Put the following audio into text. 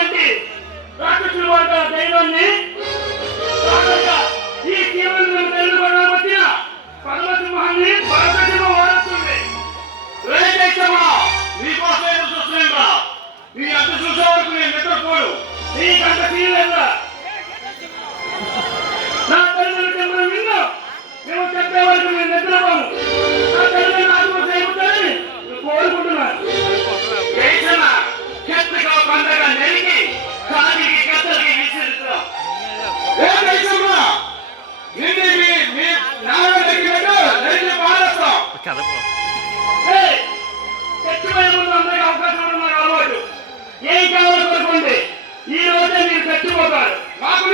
లాంటి రాక్షసుల వర్గ దైవాన్ని ఈ తీవ్ర తెలుగుబడిన వచ్చిన పరమసింహాన్ని భారతదేశ వాడుతుంది. నీకోసం చూస్తున్నా నీ అంత చూసే వరకు నేను నిద్రపోడు. నీకంత తీయలేదా? నా తల్లిదండ్రులు చెప్పిన విన్ను నువ్వు చెప్పే వరకు నేను నిద్రపోను. నా తల్లిదండ్రులు ఆత్మహత్య అయిపోతారని కోరుకుంటున్నాను. పండగ నెలిగి కాలికి కత్తలకి విసిరుతాం. అవకాశం అలవాటు ఏం కావాలో కోరుకోండి. ఈ రోజే మీరు చచ్చిపోతారు. మాకు